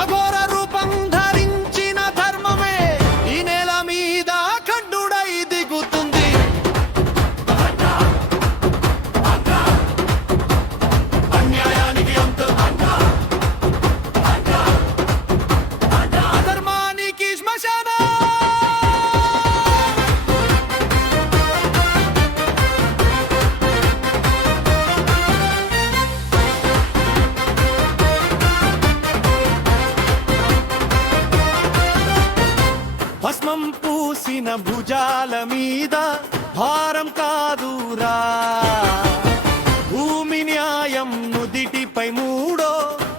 అఘోర రూపం ధరించిన ధర్మమే ఈ నేల మీద ఖండుడై దిగుతుంది. అన్యాయానికి అధర్మానికి శ్మశాన. భస్మం పూసిన భుజాల మీద భారం కాదురా, భూమి న్యాయం నుదిటిపై మూడో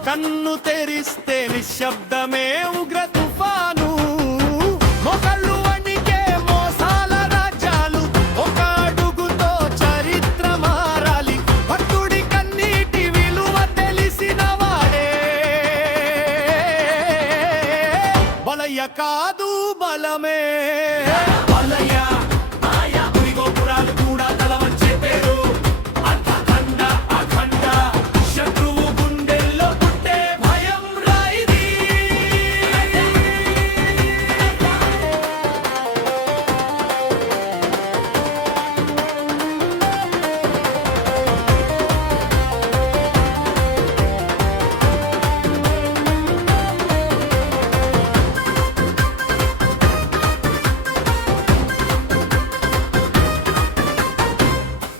కన్ను తెరిస్తే నిశ్శబ్దమే ఉగ్ర తుఫాను. మొకళ్ళు వణికే మోసాల రాజ్యాలు, ఒక అడుగుతో చరిత్ర మారాలి. భక్తుడి కన్నీటి విలువ తెలిసిన వాడే బలయ్య కాదు బలమే. బలయ్య గోపురాలు కూడా తలవంచే పేరు. అఖండ అఖండ శత్రువు గుండెల్లో పుట్టే భయం రాయిది.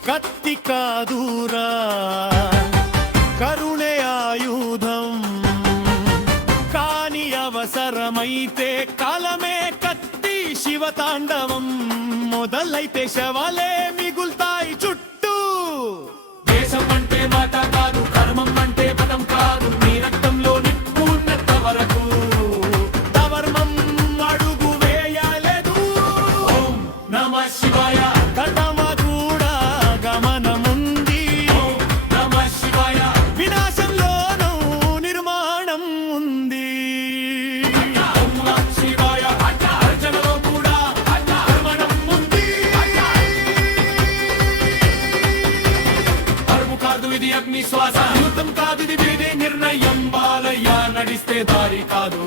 కత్తి కాదురా కరుణే ఆయుధం, కాని అవసరమైతే కాలమే కత్తి శివతాండవం. మొదలైతే శవాలే మిగులుతాయి చుట్టూ. దేశం అంటే మాట కాదు, కర్మం అంటే పదం కాదు, నీ రక్తంలో నిప్పున్నంత వరకు ధర్మం అడుగు వేయలేదు. ఓం నమః శివాయ. ఇది అగ్ని శ్వాస, యుద్ధం కాదు ఇది వేరే నిర్ణయం. బాలయ్య నడిస్తే దారి కాదు.